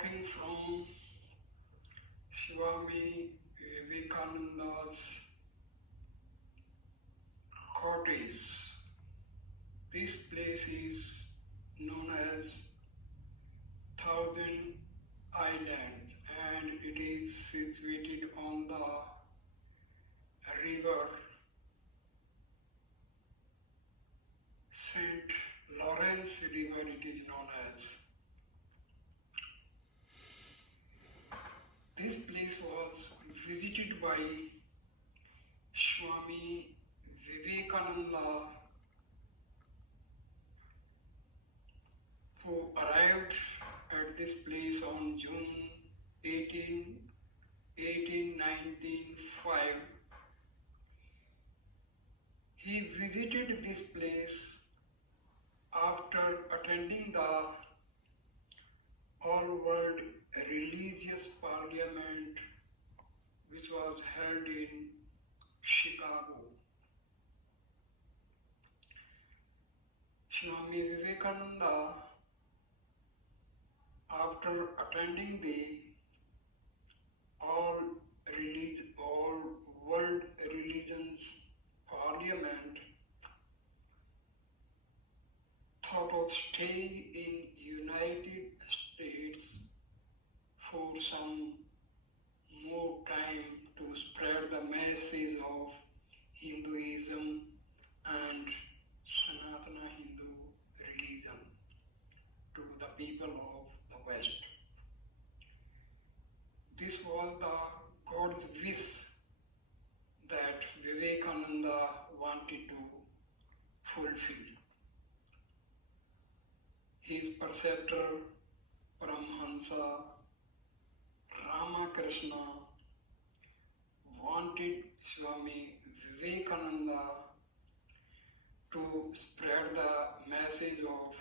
talking from Swami Vivekananda's cottage. This place is known as Thousand Island and it is situated on the river St. Lawrence River it is known as. This place was visited by Swami Vivekananda, who arrived at this place on June 18, 1905. He visited this place after attending the all-world religious parliament which was held in Chicago. Swami Vivekananda, after attending the all-world religions parliament, thought of staying in United States for some more time to spread the message of Hinduism and Sanatana Hindu religion to the people of the West. This was the God's wish that Vivekananda wanted to fulfill. His preceptor, Paramhansa Ramakrishna, wanted Swami Vivekananda to spread the message of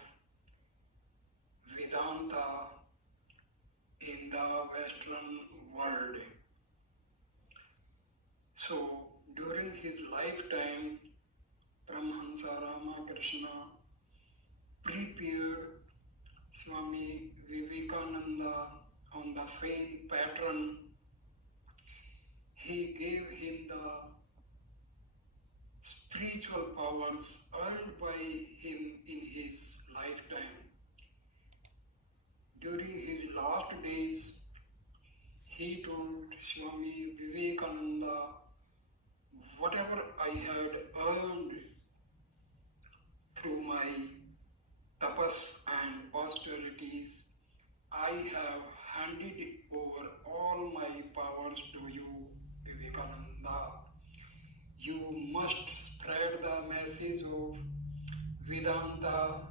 Vedanta in the Western world. So, during his lifetime, Paramhansa Ramakrishna prepared Swami Vivekananda on the same pattern. He gave him the spiritual powers earned by him in his lifetime. During his last days, he told Swami Vivekananda, whatever I had earned through my tapas and austerities, I have handed over all my powers to you, Vivekananda. You must spread the message of Vedanta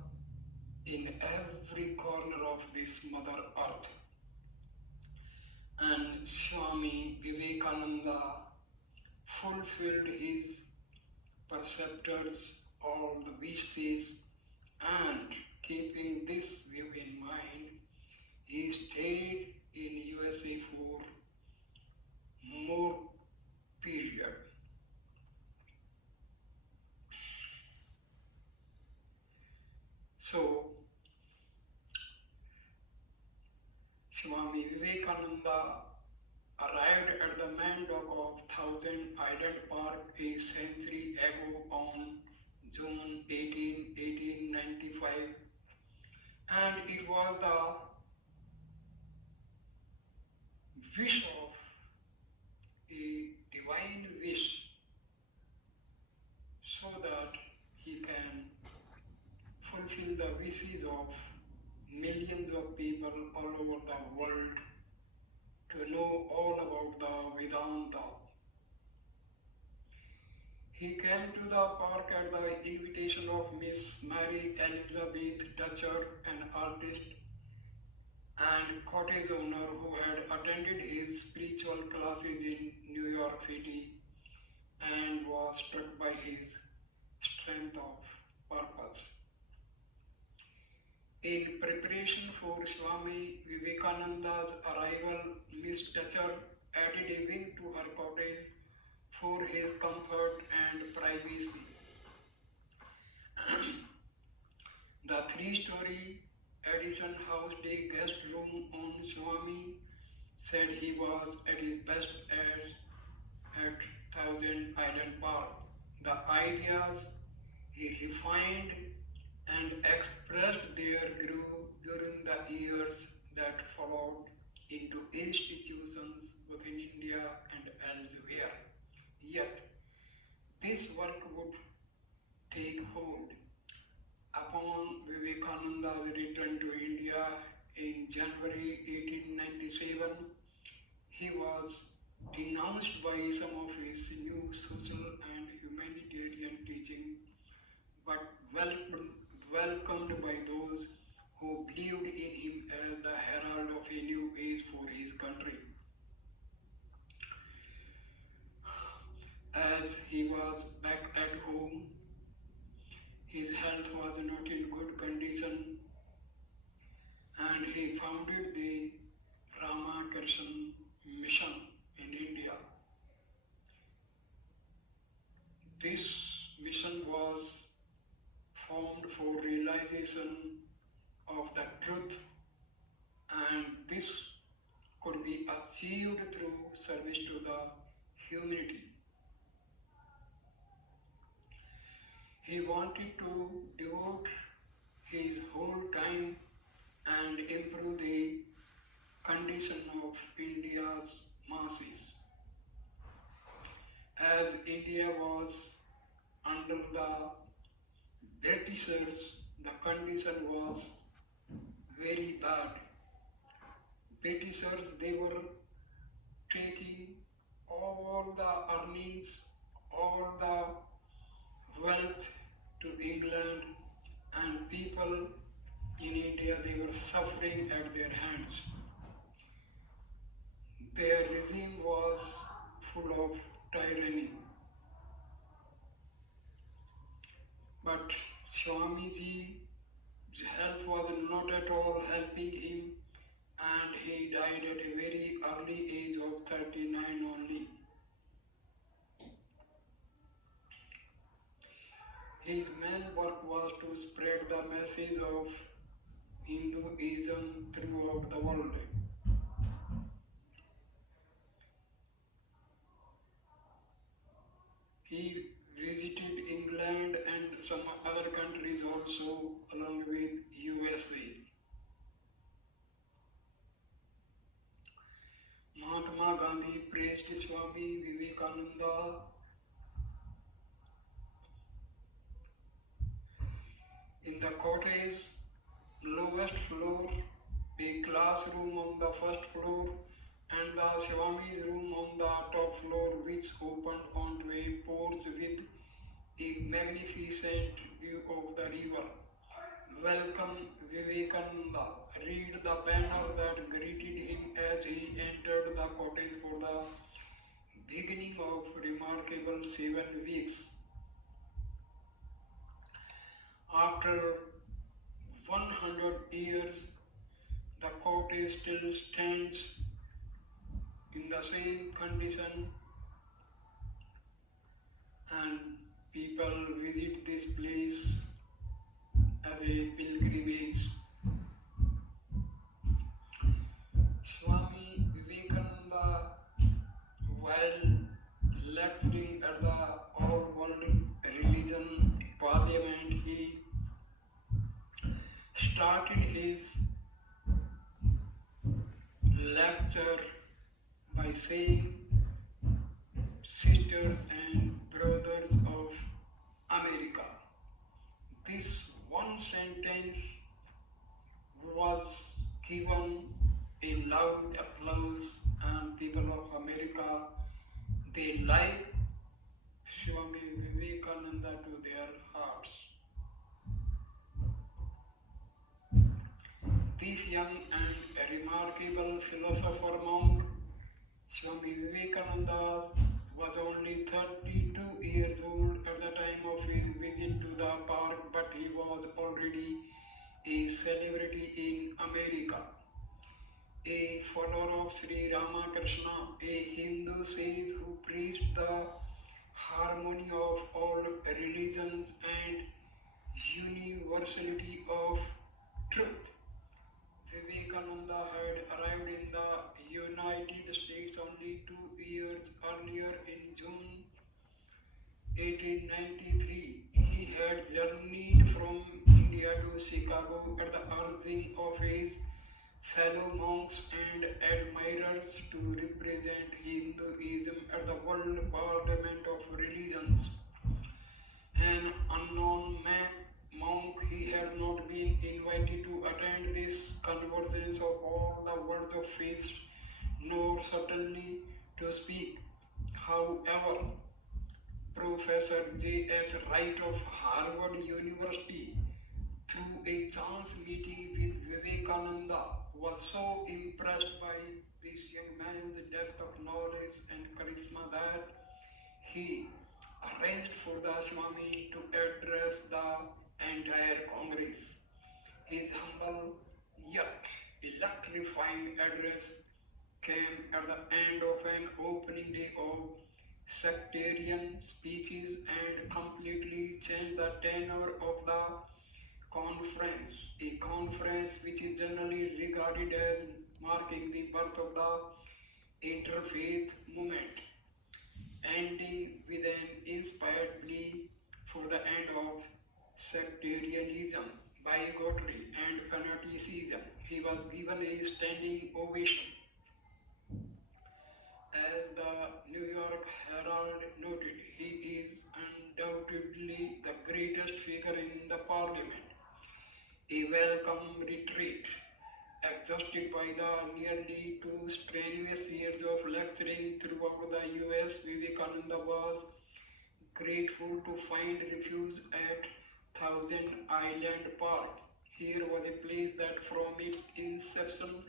in every corner of this Mother Earth. And Swami Vivekananda fulfilled his preceptors' all the wishes, and keeping this view in mind, he stayed in USA for more period. So, Swami Vivekananda arrived at the main dock of Thousand Island Park a century ago on June 18, 1895, and it was the wish of a divine wish so that he can fulfill the wishes of millions of people all over the world to know all about the Vedanta. He came to the park at the invitation of Miss Mary Elizabeth Dutcher, an artist and cottage owner who had attended his spiritual classes in New York City and was struck by his strength of purpose. In preparation for Swami Vivekananda's arrival, Miss Dutcher added a wing to her cottage for his comfort and privacy. The three-story Edison housed a guest room on Swami said he was at his best at Thousand Island Park. The ideas he refined and expressed there grew during the years that followed into institutions both in India and elsewhere. Yet, this work would take hold upon Vivekananda's return to India in January 1897. He was denounced by some of his new social and humanitarian teaching, but welcomed by those who believed in him as the herald of a new age for his country. As he was back at home, his health was not in good condition, and he founded the Ramakrishna mission in India. This mission was formed for realization of the truth, and this could be achieved through service to the humanity. He wanted to devote his whole time and improve the condition of India's masses. As India was under the Britishers, the condition was very bad. Britishers, they were taking all the earnings, all the wealth to England, and people in India, they were suffering at their hands. Their regime was full of tyranny. But Swamiji's health was not at all helping him, and he died at a very early age of 39 only. His main work was to spread the message of Hinduism throughout the world. He visited England and some other countries also, along with USA. Mahatma Gandhi praised Swami Vivekananda. In the cottage, lowest floor, a classroom on the first floor, and the Swami's room on the top floor, which opened onto a porch with a magnificent view of the river. Welcome Vivekananda. Read the banner that greeted him as he entered the cottage for the beginning of remarkable 7 weeks. After 100 years, the cottage still stands in the same condition, and people visit this place as a pilgrimage. Swami Vivekananda, while lecturing at the All World Religion Parliament, he started his lecture by saying, "Sisters and brothers of America." This one sentence was given a loud applause, and people of America, they liked Swami Vivekananda to their hearts. This young and remarkable philosopher monk, Swami Vivekananda, was only 32 years old at the time of his visit to the park, but he was already a celebrity in America. A follower of Sri Ramakrishna, a Hindu sage who preached the harmony of all religions and universality of truth. Vivekananda had arrived in the United States only 2 years earlier in June 1893. He had journeyed from India to Chicago at the urging of his fellow monks and admirers to represent Hinduism at the World Parliament of Religions. An unknown monk, he had not been invited to attend this convergence of all the worlds of faith, nor certainly to speak. However, Professor J.S. Wright of Harvard University, through a chance meeting with Vivekananda, was so impressed by this young man's depth of knowledge and charisma that he arranged for the Swami to address the entire Congress. His humble yet electrifying address came at the end of an opening day of sectarian speeches and completely changed the tenor of the conference, a conference which is generally regarded as marking the birth of the interfaith movement, ending with an inspired plea for the end of sectarianism, bigotry, and fanaticism. He was given a standing ovation. As the New York Herald noted, he is undoubtedly the greatest figure in the parliament. A welcome retreat, exhausted by the nearly 2 strenuous years of lecturing throughout the US, Vivekananda was grateful to find refuge at Thousand Island Park. Here was a place that from its inception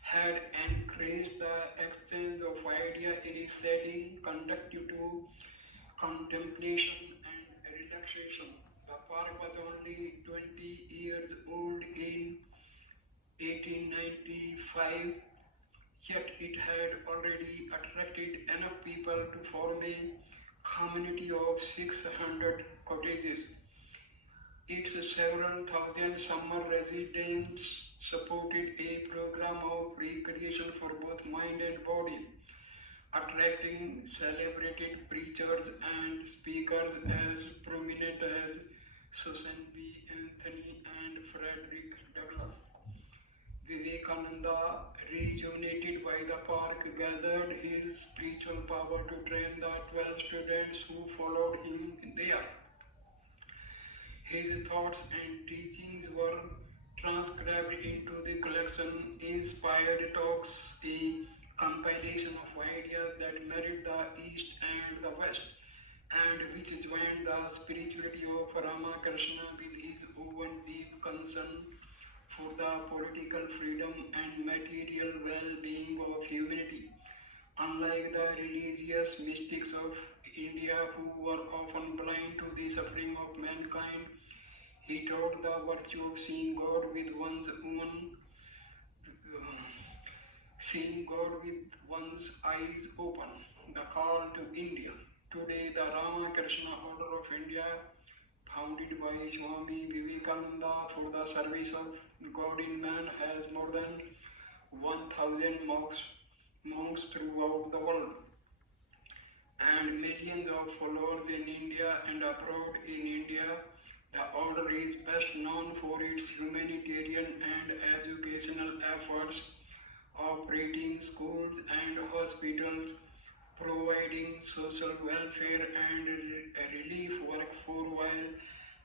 had encouraged the exchange of ideas in a setting conducive to contemplation and relaxation. The park was only 20 years old in 1895, yet it had already attracted enough people to form a community of 600 cottages. Its several thousand summer residents supported a program of recreation for both mind and body, attracting celebrated preachers and speakers as prominent as Susan B. Anthony and Frederick Douglass. Vivekananda, rejuvenated by the park, gathered his spiritual power to train the 12 students who followed him there. His thoughts and teachings were transcribed into the collection Inspired Talks, a compilation of ideas that married the East and the West, and which joined the spirituality of Ramakrishna with his own deep concern for the political freedom and material well-being of humanity. Unlike the religious mystics of India who were often blind to the suffering of mankind, he taught the virtue of seeing God with one's eyes open. The call to India. Today, the Ramakrishna Order of India, founded by Swami Vivekananda for the service of God in man, has more than 1,000 monks throughout the world, and millions of followers in India and abroad. In India, the order is best known for its humanitarian and educational efforts, operating schools and hospitals, providing social welfare and relief work for, while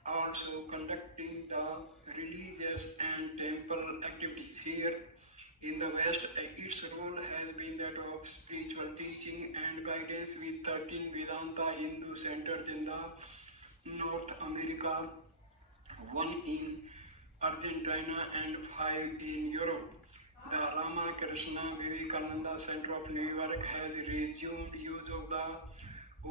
also conducting the religious and temple activities. Here in the West, its role has been that of spiritual teaching and guidance, with 13 Vedanta Hindu centers in the North America, 1 in Argentina and 5 in Europe. The Ramakrishna Vivekananda Center of New York has resumed use of the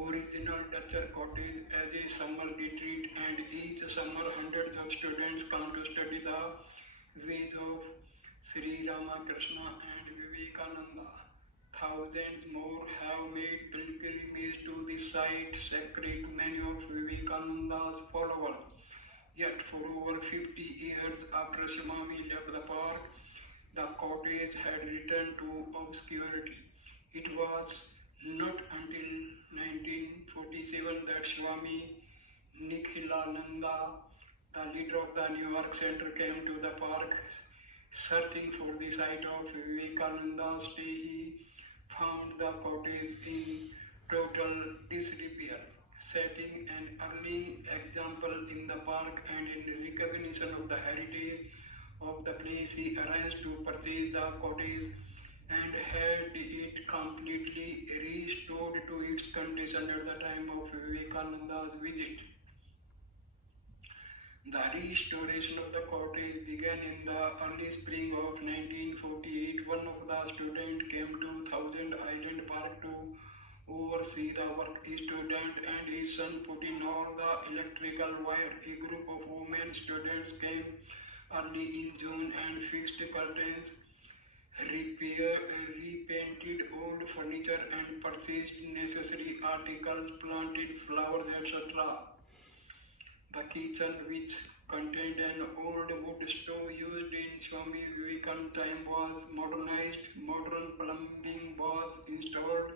original Dutch cottage as a summer retreat, and each summer hundreds of students come to study the ways of Sri Ramakrishna and Vivekananda. Thousands more have made pilgrimage to the site sacred to many of Vivekananda's followers. Yet for over 50 years after Swami left the park, the cottage had returned to obscurity. It was not until 1947 that Swami Nikhilananda, the leader of the New York Center, came to the park searching for the site of Vivekananda's stay. He found the cottage in total disrepair, setting an early example in the park, and in recognition of the heritage of the place, he arranged to purchase the cottage and had it completely restored to its condition at the time of Vivekananda's visit. The restoration of the cottage began in the early spring of 1948. One of the students came to Thousand Island Park to oversee the work. A student and his son put in all the electrical wire. A group of women students came early in June and fixed curtains, repainted old furniture, and purchased necessary articles, planted flowers, etc. The kitchen, which contained an old wood stove used in Swami Vivekananda time, was modernized. Modern plumbing was installed.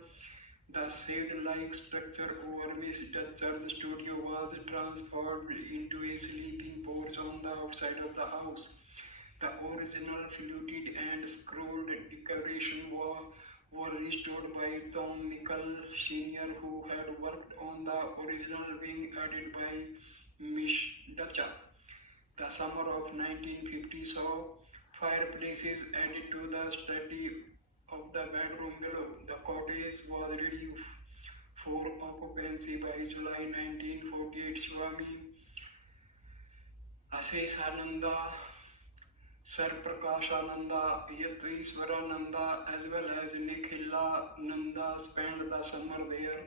The shed-like structure over which the church studio was transformed into a sleeping porch on the outside of the house. The original fluted and scrolled decoration were restored by Tom Michael Sr., who had worked on the original wing added by Miss Dutcher. The summer of 1950 saw fireplaces added to the study of the bedroom below. The cottage was ready for occupancy by July 1948. Swami Aseshananda, Sarprakashananda, Yatishwarananda, as well as Nikhilananda spent the summer there.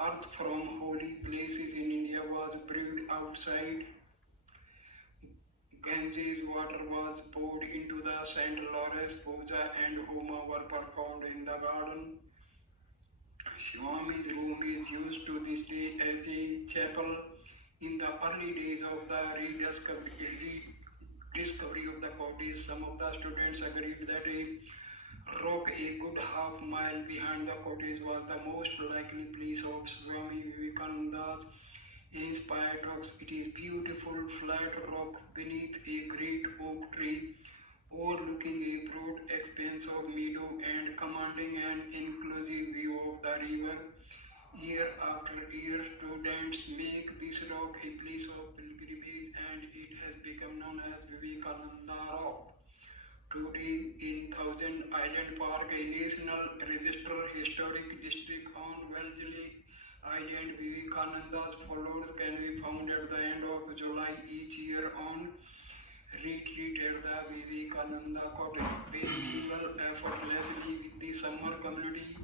Earth from holy places in India was brewed outside. Ganges water was poured into the St. Lawrence. Puja and Homa were performed in the garden. Swami's room is used to this day as a chapel. In the early days of the rediscovery of the cottage, some of the students agreed that a rock a good half mile behind the cottage was the most likely place of Swami Vivekananda's inspired rocks. It is beautiful flat rock beneath a great oak tree, overlooking a broad expanse of meadow and commanding an inclusive view of the river. Year after year, students make this rock a place of pilgrimage, and it has become known as Vivekananda Rock. Today, in Thousand Island Park, a National Register Historic District on Wellesley Island, Vivekananda's followers can be found at the end of July each year on retreat at the Vivekananda Cottage. They mingle effortlessly with the summer community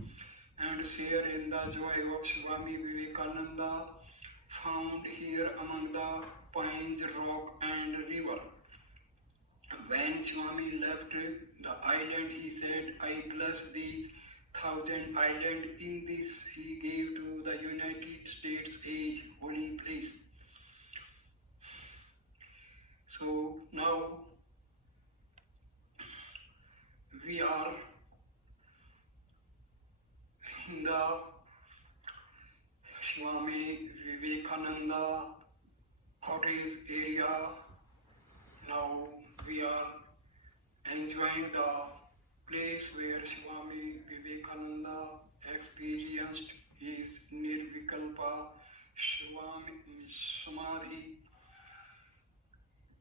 and share in the joy of Swami Vivekananda, found here among the pines, rock, and river. When Swami left the island, he said, "I bless these thousand islands. In this, he gave to the United States a holy place." So now we are in the Swami Vivekananda Cottage area. Now we are enjoying the place where Swami Vivekananda experienced his Nirvikalpa Samadhi.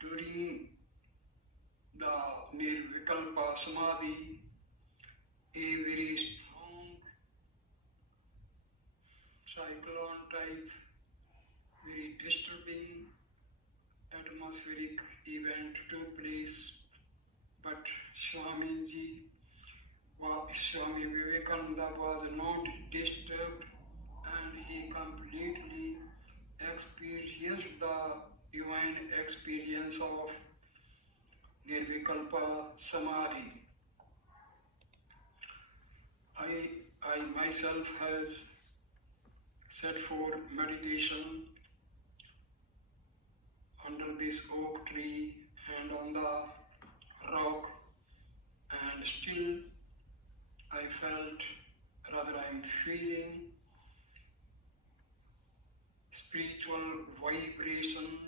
During the Nirvikalpa Samadhi, a very strong cyclone type, very disturbing atmospheric event took place, but Swami Vivekananda was not disturbed, and he completely experienced the divine experience of Nirvikalpa Samadhi. I myself has sat for meditation under this oak tree and on the rock. spiritual vibrations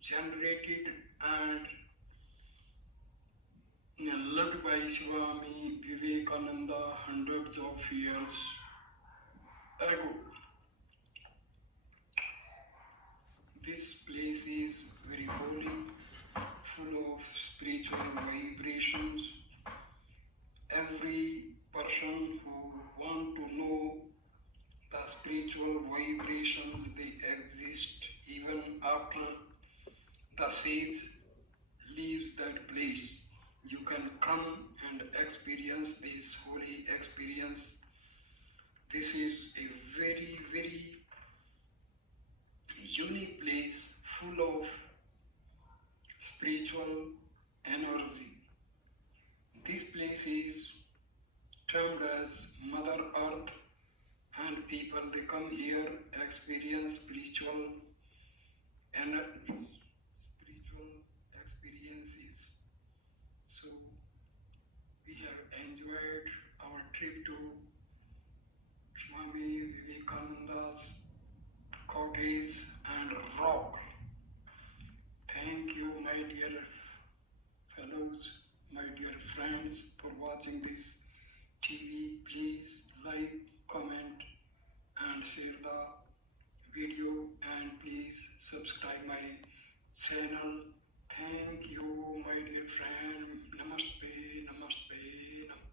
generated and led by Swami Vivekananda hundreds of years ago. This place is very holy, full of spiritual vibrations. Every person who want to know the spiritual vibrations, they exist even after the sage leaves that place. You can come and experience this holy experience. This is a very, very unique place full of spiritual energy. This place is termed as Mother Earth, and people they come here experience spiritual energy, spiritual experiences. So we have enjoyed our trip to Swami Vivekananda's cottage and rock. Thank you, my dear fellows, my dear friends, for watching this TV. Please like, comment, and share the video, and please subscribe my channel. Thank you, my dear friend. Namaste, namaste, namaste.